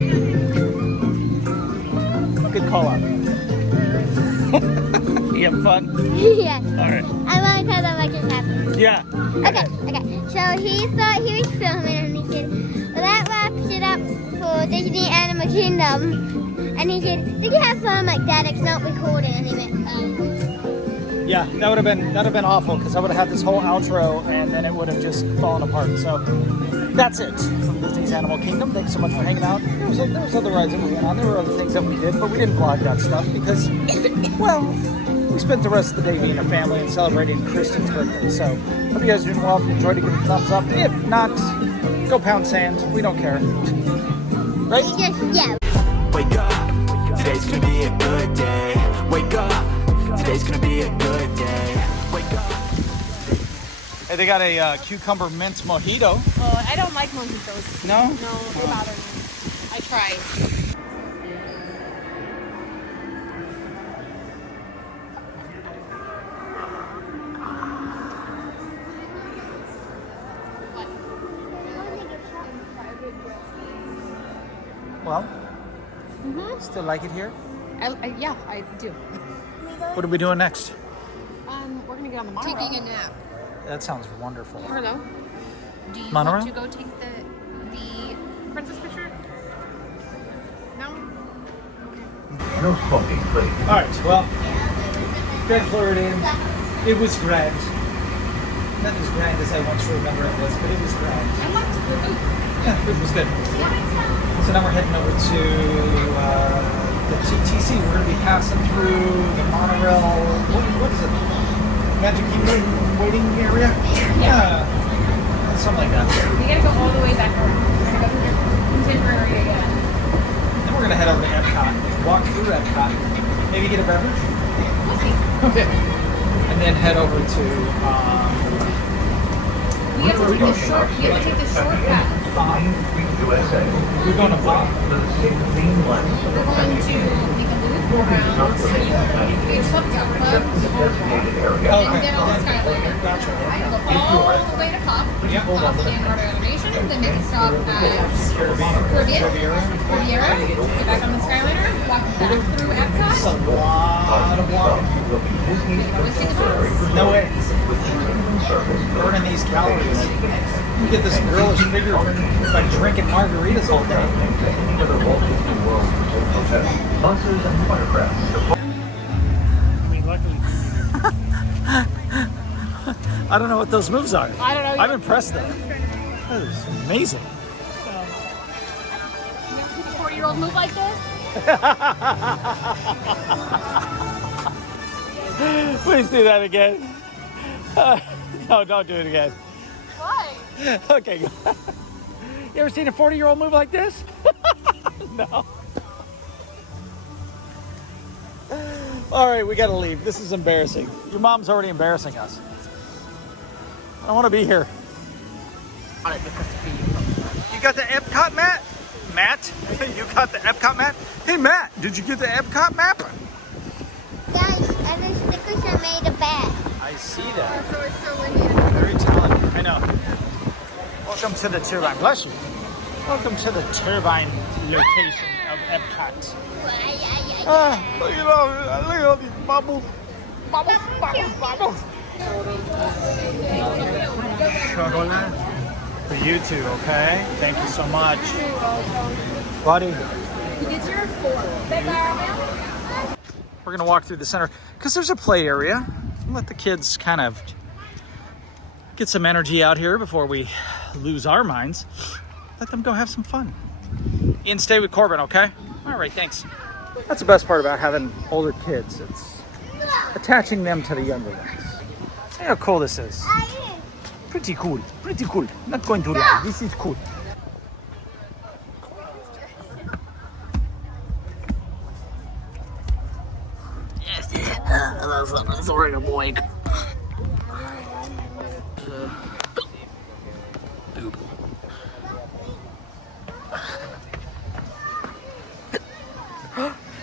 Good call out. You having fun? Yeah. All right. I want to tell them what just happened. Yeah. Okay. So he thought he was filming and he said, well, that wraps it up for Disney Animal Kingdom. And he said, did you have fun like that? It's not recording. And he went, Yeah, that would have been awful because I would have had this whole outro and then it would have just fallen apart. So that's it from Disney's Animal Kingdom. Thanks so much for hanging out. There was other rides that we went on. There were other things that we did, but we didn't vlog that stuff because, well, we spent the rest of the day being a family and celebrating Kristen's birthday. So hope you guys are doing well. If you enjoyed it, give it a thumbs up. If not, go pound sand. We don't care. Right? yeah. Wake up, today's gonna be a good day. Wake up, today's gonna be a good day. Wake up. Hey, they got a cucumber mint mojito. Oh, I don't like mojitos. No? No, they bother me. I tried. Well, still like it here? Yeah, I do. What are we doing next? We're gonna get on the monorail. Taking a nap. That sounds wonderful. Hello. Do you Monorail? want to go take the princess picture? No. No smoking, please. All right, well, Grand Floridian, it was grand. Not as grand as I once remember it was, but it was grand. I liked the food. Yeah, food was good. So now we're heading over to the TTC. We're going to be passing through the monorail. What is it? Magic Kingdom waiting area? Yeah. Something like that. We gotta go all the way back around. We're gonna go through contemporary again. Then we're going to head over to Epcot, walk through Epcot, maybe get a beverage. We'll see. Okay. And then head over to, We have to take the shortcut. USA. we're going to Bob. The same clean lens. We're going to make a loop around. We have Shopjack Club. Designated area. Okay. And then on the Skyliner. Gotcha. Go all the way to Pop. Yeah. Pop in Order Animation. Then make a stop at Caribbean. Riviera. Get back on the Skyliner. Walk back through It's Epcot. a lot of walking. Will be Disney Always take a photo. No way. with Kingdom Circle. Burning these calories. You get this girlish figure by drinking margaritas all day. Maintaining to the Walt Disney World Hotel. Buses and watercraft. I don't know what those moves are. I don't know. I'm impressed though. That is amazing. You never seen a 40-year-old move like this? Please do that again. No, don't do it again. Why? Okay. You ever seen a 40-year-old move like this? No. All right, we gotta leave. This is embarrassing. Your mom's already embarrassing us. I don't want to be here. You got the Epcot map? Matt? You got the Epcot map? Hey, Matt, did you get the Epcot map? Guys, and the stickers are made of bad. I see that. So it's so windy. Very talented. I know. Welcome to the turbine. Bless you. Welcome to the turbine location of Epcot. Look at all these bubbles. Bubbles. Chocolate for you two, okay? Thank you so much. Buddy. It's your 4. We're gonna walk through the center because there's a play area. Let the kids kind of get some energy out here before we lose our minds. Let them go have some fun. Ian, stay with Corbin, okay? All right, thanks. That's the best part about having older kids. It's attaching them to the younger ones. See how cool this is. Pretty cool, pretty cool. Not going to lie, this is cool. Sorry, a boy.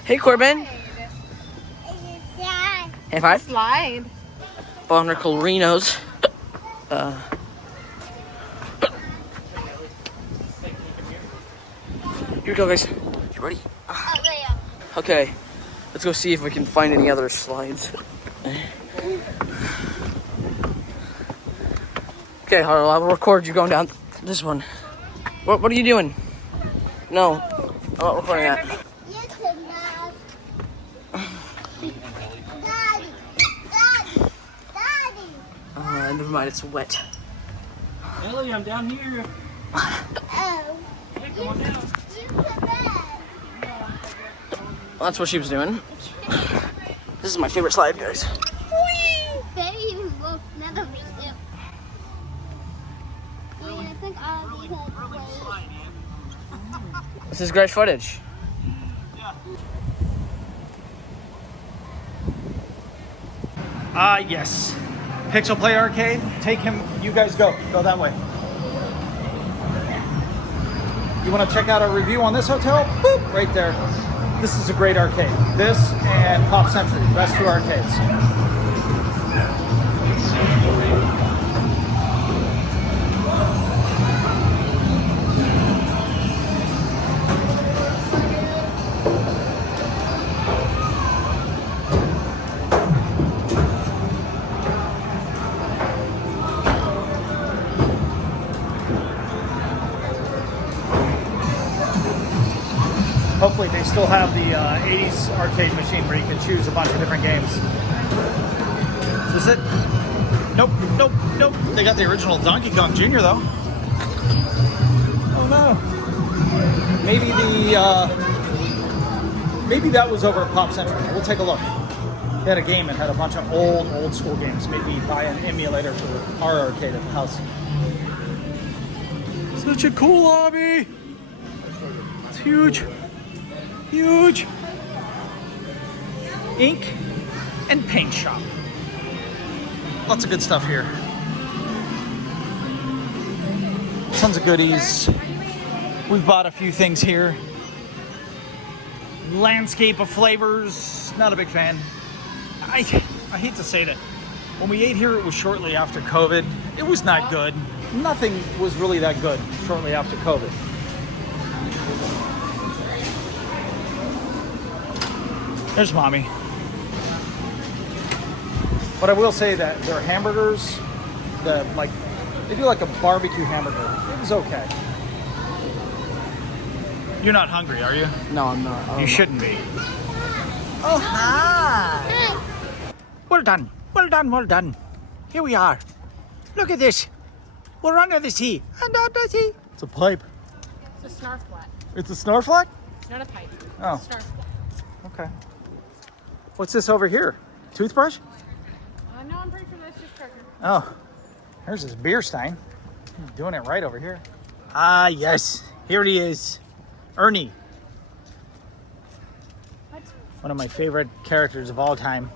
Hey, Corbin. Hey, five. Slide. Bonner-Colorinos. Here we go, guys. You ready? Oh, yeah. Okay, let's go see if we can find any other slides. Okay, I'll record you going down this one. What are you doing? No, I'm not recording that. You can now. Daddy. Daddy. Daddy. Never mind, it's wet. Ellie, I'm down here. Oh. Hey, come on down. You can run. Well, that's what she was doing. This is my favorite slide, guys. Baby, well, none of these do. I think all of these have waves. This is great footage. Yes. Pixel Play Arcade. Take him. You guys go. Go that way. You want to check out our review on this hotel? Boop, right there. This is a great arcade. This and Pop Century. Best two arcades. Hopefully they still have the 80s arcade machine where you can choose a bunch of different games. Is this it? Nope, nope, nope. They got the original Donkey Kong Jr. though. Oh no. Maybe maybe that was over at Pop Century. We'll take a look. They had a game that had a bunch of old school games. Maybe buy an emulator for our arcade at the house. Such a cool lobby. It's huge. Huge. Ink and paint shop. Lots of good stuff here. Tons of goodies. We've bought a few things here. Landscape of flavors. Not a big fan. I hate to say that. When we ate here, it was shortly after COVID. It was not good. Nothing was really that good shortly after COVID. There's Mommy. But I will say that their hamburgers, they do like a barbecue hamburger. It was okay. You're not hungry, are you? No, I'm not. You shouldn't be. Oh, hi. Well done. Well done, well done. Here we are. Look at this. We're under the sea. Under the sea. It's a pipe. It's a snarflat. It's a snorflack? It's not a pipe. Oh. It's a snarflat. Okay. What's this over here? Toothbrush? No, I'm pretty sure that's just treasure. Oh. There's his beer stein. He's doing it right over here. Ah, yes. Here he is. Ernie. What? One of my favorite characters of all time.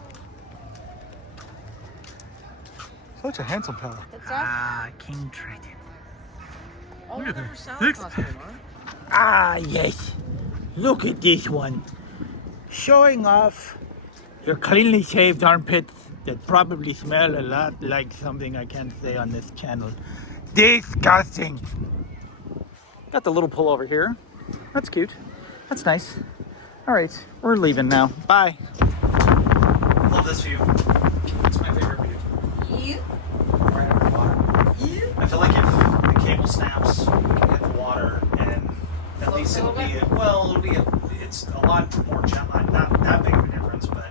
Such a handsome fella. What's Ah, King Triton. Oh, Look at never that. saw Look. a costume, huh? Ah, yes. Look at this one. Showing off your cleanly shaved armpits that probably smell a lot like something I can't say on this channel. Disgusting. Got the little pullover here. That's cute. That's nice. All right, we're leaving now. Bye. Love this view. It's my favorite view. You? Right under the water. I feel like if the cable snaps, we can hit the water, and at least it'll be it's a lot more gentle. Not that big of a difference, but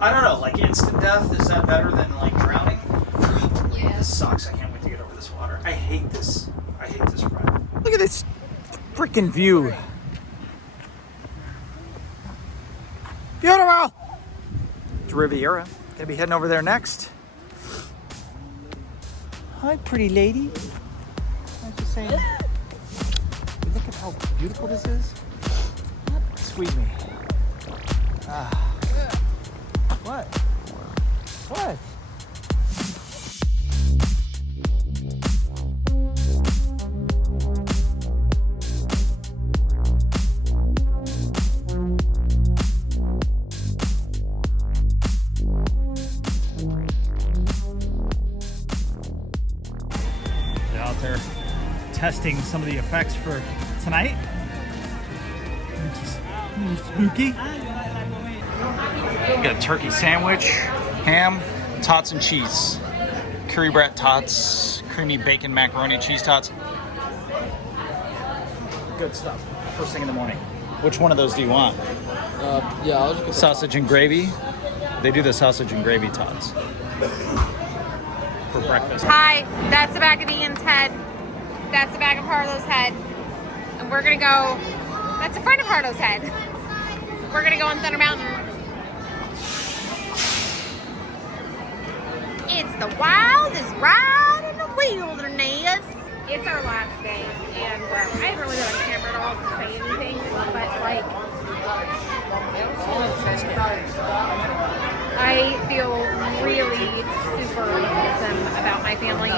I don't know. Like instant death, is that better than like drowning? Probably. Yeah. This sucks. I can't wait to get over this water. I hate this. I hate this ride. Look at this freaking view. Beautiful. It's Riviera. Gonna be heading over there next. Hi, pretty lady. I'm just saying. Look at how beautiful this is. Squeeze me. Ah. What? What? They're out there testing some of the effects for tonight. Spooky. We got a turkey sandwich, ham, tots and cheese, curry brat tots, creamy bacon macaroni cheese tots. Good stuff. First thing in the morning. Which one of those do you want? Yeah, I'll just get Sausage and gravy. They do the sausage and gravy tots for breakfast. Hi, that's the back of Ian's head. That's the back of Harlow's head. And we're gonna go, that's the front of Harlow's head. We're gonna go on Thunder Mountain. It's the wildest ride in the wilderness. It's our last day, and I haven't really been on camera at all to say anything, but like, I feel really super awesome about my family.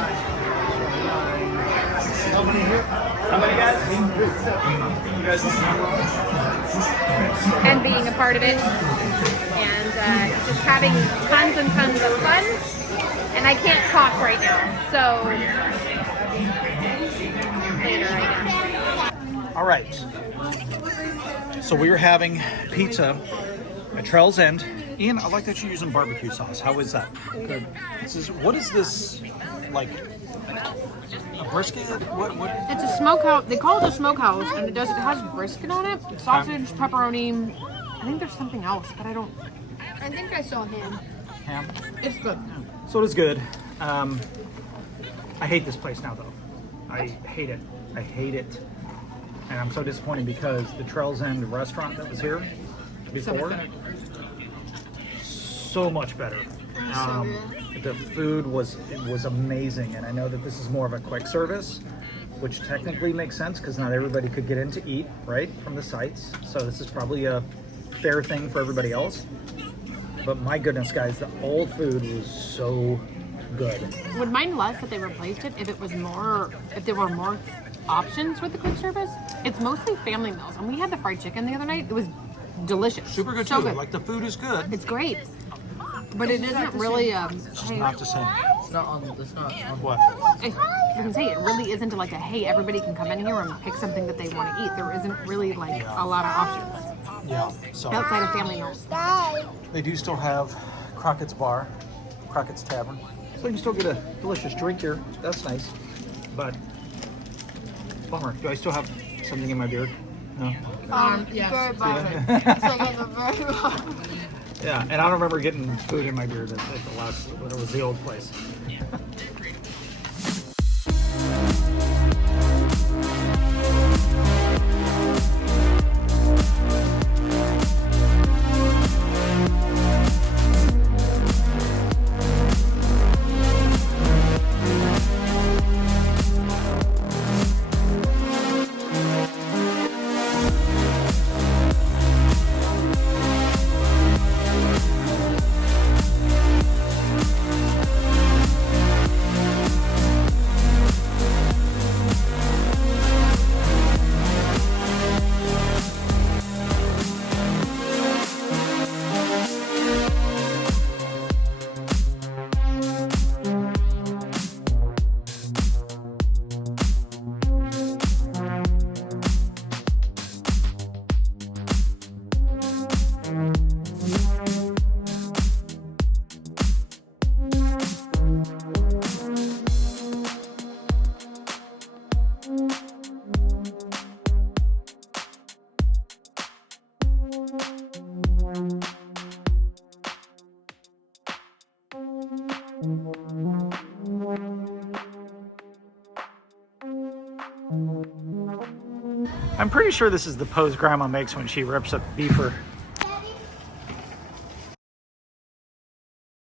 How many guys? And being a part of it, and just having tons and tons of fun. And I can't talk right now, so later, I guess. All right. So we are having pizza at Trail's End. Ian, I like that you're using barbecue sauce. How is that? Good. What is this, like a brisket? What? It's a smokehouse. They call it a smokehouse, and it has brisket on it, sausage, pepperoni. I think there's something else, but I don't. I think I saw ham. Ham? It's good. So it is good. I hate this place now, though. I hate it. I hate it. And I'm so disappointed because the Trail's End restaurant that was here before, so much better. The food was amazing, and I know that this is more of a quick service, which technically makes sense because not everybody could get in to eat right from the sites. So this is probably a fair thing for everybody else. But my goodness, guys, the old food was so good. Would mind less if they replaced it if there were more options with the quick service. It's mostly family meals, and we had the fried chicken the other night. It was delicious. Super good so too. Good. Like the food is good. It's great, but it isn't really. It's not the same. It's not on. It's not on. What? I can say it really isn't like a hey, everybody can come in here and pick something that they want to eat. There isn't really like a lot of options Yeah. So outside of family meals. they do still have Crockett's Bar, Crockett's Tavern. So you can still get a delicious drink here. That's nice. But bummer. Do I still have something in my beard? No. Yeah. Yeah, and I don't remember getting food in my beard at the last, when it was the old place. I'm pretty sure this is the pose Grandma makes when she rips up beef or